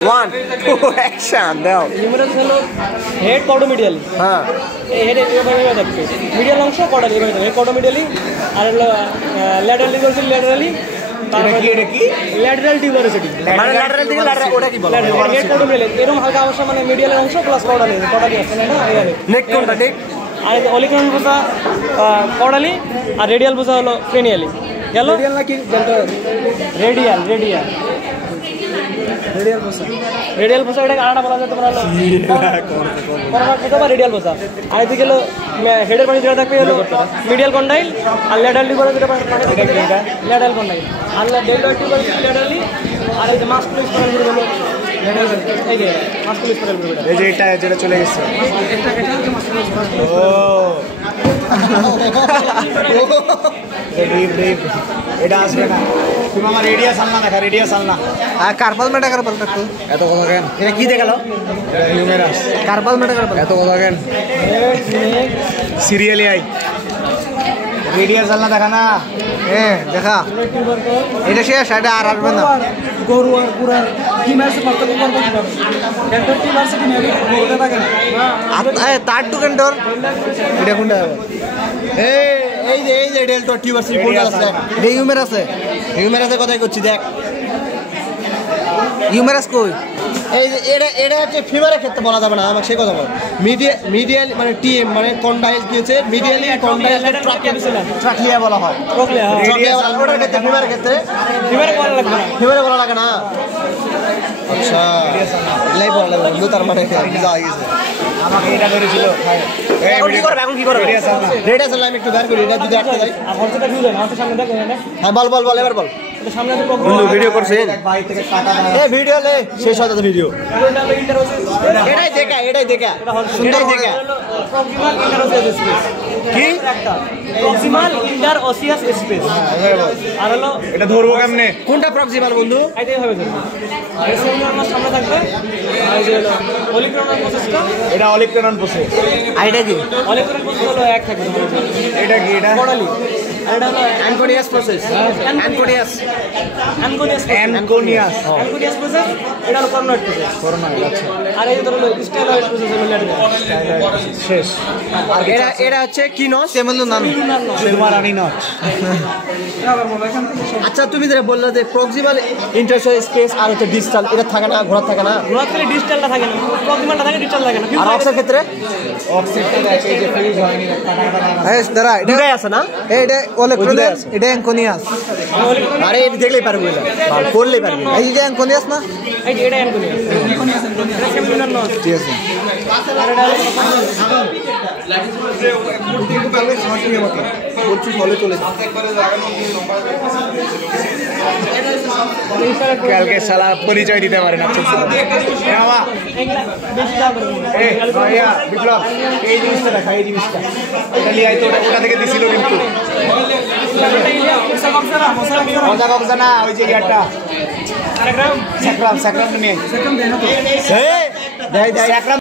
1 2 action দাও। Humerus হলো head কর্ডোমিডিয়ালি। হ্যাঁ হেড এভাবে দেখছে মিডিয়াল অংশ কর্ডালি এভাবে দেখে কর্ডোমিডিয়ালি আর হলো ল্যাটারাল ডিভার্সিটি ল্যাটারালি। এটা কি ল্যাটারাল ডিভার্সিটি মানে ল্যাটারাল দিকে ল্যাটারাল ওটা কি বলে? হেড কর্ডোমিডিয়ালি এরকম হালকা অংশ মানে মিডিয়াল অংশ প্লাস কর্ডালি আছে না এখানে। নেক কোনটা নেক? আর অলিক্রন বোঝা কর্ডালি আর রেডিয়াল বোঝা হলো ক্রেনিয়ালি। গেল রেডিয়াল নাকি রেডিয়াল রেডিয়াল রেডিয়াল বোঝা এটাকে আলাদা বলা যায় তোমার হলো রেডিয়াল বোঝা। আর এদিকে হলো হেডের পাশে যেটা থাকবে হলো মিডিয়াল কন্ডাইল আর ল্যাটারাল ডিভার্সিটি যেটা ল্যাটারাল কন্ডাইল আর ডেল্টয়েড ডিভার্সিটি ল্যাটারালি আর এই যে মাসকুলার স্পাইরাল হলো এই যে মাসকুলার স্পাইরাল এই যে এটা যেটা চলে গেছে ও এটা আসবে না। তুমি আমার রেডিয়াস আনলা দেখা রেডিয়াস আনলা আর কার্পাল মেটা কার্পাল একটু এত কথা কেন? এটা কি দেখালো? হিউমেরাস কার্পাল মেটা কার্পাল এত কথা কেন? সিরিয়ালি আই রেডিয়াস আনলা দেখা না। হ্যাঁ দেখা এটা শেষ এটা আর আসবে না। গরু আর পুরার কি মারছে পার্থক্য করতে পারবে ডেন্টাল কি মারছে কি নেবে বলতে থাকে না তার টু কেন্টর এটা কোনটা? এই যে ডেল্টা টিউবারসিটি কোনটা আছে? এটা হিউমেরাসে হিউমেরাসের কথাই করছি দেখ। হিউমেরাস কই? এই যে এটা হচ্ছে ফিভারের ক্ষেত্রে বলা যাবে না, আমাকে সেই কথা বল। মিডিয়াল মানে টিএম মানে কন্ডাইল কি হচ্ছে মিডিয়ালি কন্ডাইল ট্রাকলিয়া বলা হয়। ওটার ক্ষেত্রে ফিভারের ক্ষেত্রে ফিভারে বলা লাগে না। আচ্ছা এলাই বলা লাগে বন্ধু, তার মানে বুঝা হয়ে গেছে। আমাকে এটা ধরেছিল এখন কি করবে রেডিয়াস আমি একটু বের করি এটা যদি আটকে যায়। হ্যাঁ বল এবার বল। বন্ধু ভিডিও করছেন এই ভিডিও লে শেষ হয়ে যাবে ভিডিও। এটাই দেখা কি প্রক্সিমাল ইন্টারওসিয়াস স্পেস আর হলো এটা ধরবো কেমনে? কোনটা প্রক্সিমাল বন্ধু? এটাই হবে আমার সামনে থাকবে এই যে অলিক্রনাল প্রসেসটা এটা অলিক্রনাল প্রসেস। আর এটা কি? অলিক্রনাল প্রসেস হলো এক থাকবে এটা কি? এটা কর্ডালি আর এটা হলো অ্যানকোনিয়াস প্রসেস। অ্যানকোনিয়াস প্রসেস এটা হলো করোনয়েড প্রসেস। আচ্ছা আর এই ধরো স্টাইলয়েড প্রসেস হলো শেষ। আর এটা হচ্ছে কিনস সেমলু নাম সেলমারানি নট। আচ্ছা তুমি যেটা বললে যে প্রক্সিমাল ইন্টারসোল স্পেস আর হচ্ছে ডিজিটাল এটা থাকে না, ঘোরা থাকে না। ঘোরা খালি ডিজিটালটা থাকে না, প্রক্সিমালটা থাকে ডিজিটাল থাকে না। আর অক্সের ক্ষেত্রে অক্সের আছে যে ফিউজ হয়নি এই দাঁড়া দুটাই আছে না? এটা অলিক্রনাল এটা অ্যাঙ্কোনিয়াস। আরে এটা দেখলেই পারবো, এটা করলেই পারবো। এই যে অ্যাঙ্কোনিয়াস না এই যে এটা অ্যানকোনিয়াস এটা সেমিনার নট ঠিক আছে। আর এটা কালকে শালা পরিচয় দিতে পারে না। বিপ্লব এই জিনিসটা দেখা, এই জিনিসটা এটা লিয়ে তো ওটা থেকে দিছিল কিন্তু মজা কবজা না ওই যে ইয়ারটা স্যাক্রাম নিয়ে দেয়